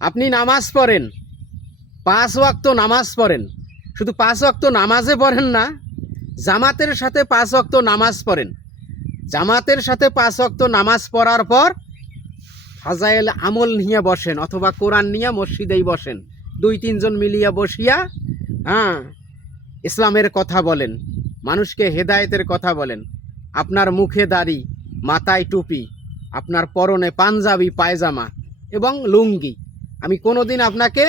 আপনি নামাজ পড়েন, 5 ওয়াক্ত নামাজ পড়েন, শুধু 5 ওয়াক্ত নামাজে পড়েন না, জামাতের সাথে 5 ওয়াক্ত নামাজ পড়েন। জামাতের সাথে 5 ওয়াক্ত নামাজ পড়ার পর ফাজাইল আমল নিয়ে বসেন অথবা কোরআন নিয়ে মসজিদেই বসেন, 2-3 জন মিলিয়া বসিয়া ইসলামের কথা বলেন, মানুষকে হেদায়েতের কথা বলেন। আপনার মুখে দাড়ি, মাথায় টুপি, আপনার পরনে পাঞ্জাবি পায়জামা এবং লুঙ্গি। আমি কোনোদিন আপনাকে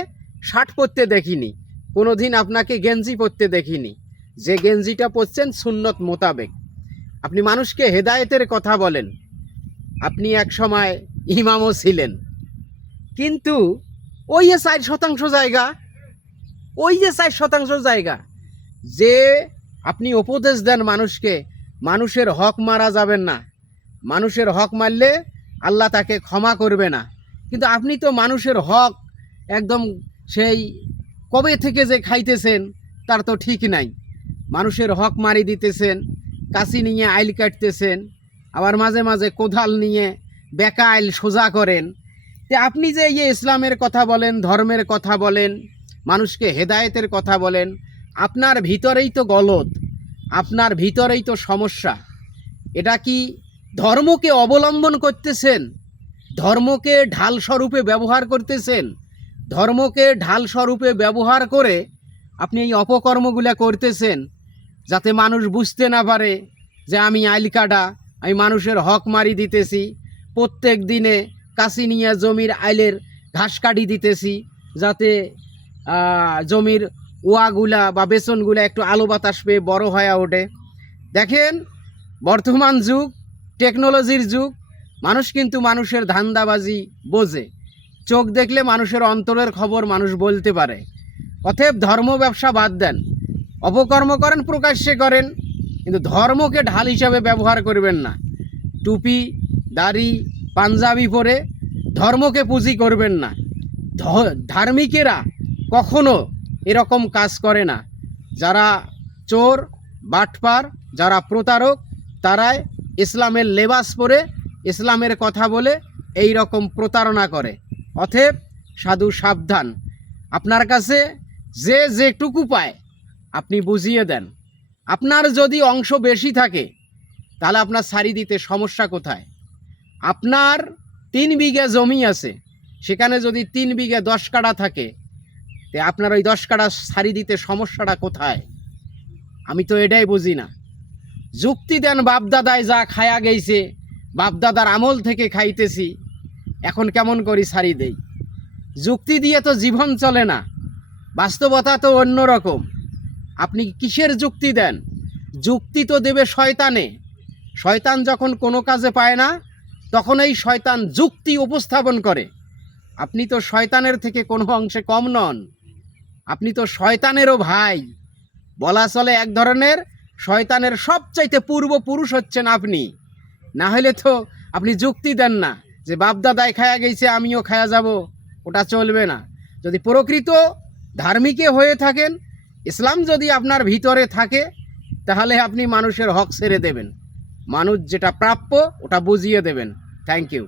শার্ট পরতে দেখিনি, কোনোদিন আপনাকে গেঞ্জি পরতে দেখিনি। যে গেঞ্জিটা পরছেন সুন্নত মোতাবেক। আপনি মানুষকে হেদায়েতের কথা বলেন। আপনি এক সময় ইমামও ছিলেন, কিন্তু ওই যে 4% জায়গা, ওই যে 4% জায়গা যে আপনি উপদেশ দেন মানুষকে, মানুষের হক মারা যাবেন না, মানুষের হক মারলে আল্লাহ তাকে ক্ষমা করবে না। কিন্তু আপনি তো মানুষের হক একদম সেই কবে থেকে যে খাইতেছেন তার তো ঠিক নাই। মানুষের হক মারি দিতেছেন, কাশি নিয়ে আইল কাটতেছেন, আবার মাঝে মাঝে কোদাল নিয়ে বেকা আইল সোজা করেন। তো আপনি যে ইসলামের কথা বলেন, ধর্মের কথা বলেন, মানুষকে হেদায়েতের কথা বলেন, আপনার ভিতরেই তো গলদ, আপনার ভিতরেই তো সমস্যা। এটা কি ধর্মকে অবলম্বন করতেছেন? ধর্মকে ঢাল স্বরূপে ব্যবহার করতেছেন? ধর্মকে ঢাল স্বরূপে ব্যবহার করে আপনি এই অপকর্মগুলো করতেছেন, যাতে মানুষ বুঝতে না পারে যে আমি আইলকাটা, আমি মানুষের হক মারি দিতেছি, প্রত্যেক দিনে কাশি নিয়ে জমির আইলের ঘাস কাটি দিতেছি, যাতে জমির ওয়াগুলা বা বেসনগুলা একটু আলো বাতাস পেয়ে বড় হয়ে ওঠে। দেখেন, বর্তমান যুগ টেকনোলজির যুগ, মানুষ কিন্তু মানুষের ধান্দাবাজি বোঝে। চোখ দেখলে মানুষের অন্তরের খবর মানুষ বলতে পারে। অতএব ধর্ম ব্যবসা বাদ দেন, অপকর্ম করেন প্রকাশ্যে করেন, কিন্তু ধর্মকে ঢাল হিসাবে ব্যবহার করবেন না। টুপি দাড়ি পাঞ্জাবি পরে ধর্মকে পুঁজি করবেন না। ধার্মিকেরা কখনো এরকম কাজ করে না। যারা চোর বাটপার, যারা প্রতারক, তারাই ইসলামের লেবাস পরে ইসলামের কথা বলে এই রকম প্রতারণা করে। অতএব সাধু সাবধান, আপনার কাছে যে যেটুকু পায় আপনি বুঝিয়ে দেন। আপনার যদি অংশ বেশি থাকে তাহলে আপনার সারি দিতে সমস্যা কোথায়? আপনার 3 বিঘা জমি আছে, সেখানে যদি 3 বিঘা 10 কাঠা থাকে, তে আপনার ওই 10 কাঠা সারি দিতে সমস্যাটা কোথায়? আমি তো এটাই বুঝি না। যুক্তি দেন, বাপদাদায় যা খায়া গেছে, বাপদাদার আমল থেকে খাইতেছি, এখন কেমন করি সারি দেই? যুক্তি দিয়ে তো জীবন চলে না, বাস্তবতা তো অন্যরকম। আপনি কিসের যুক্তি দেন? যুক্তি তো দেবে শয়তানে। শয়তান যখন কোনো কাজে পায় না, তখন এই শয়তান যুক্তি উপস্থাপন করে। আপনি তো শয়তানের থেকে কোনো অংশে কম নন, আপনি তো শয়তানেরও ভাই। বলা চলে এক ধরনের শয়তানের সবচাইতে পূর্বপুরুষ হচ্ছেন আপনি। না হলে তো আপনি যুক্তি দেন না যে বাপদাদায় খায়া গেছে আমিও খায়া যাব, ওটা চলবে না। যদি প্রকৃত ধার্মিকে হয়ে থাকেন, ইসলাম যদি আপনার ভিতরে থাকে, তাহলে আপনি মানুষের হক ছেড়ে দেবেন, মানুষ যেটা প্রাপ্য ওটা বুঝিয়ে দেবেন। Thank you.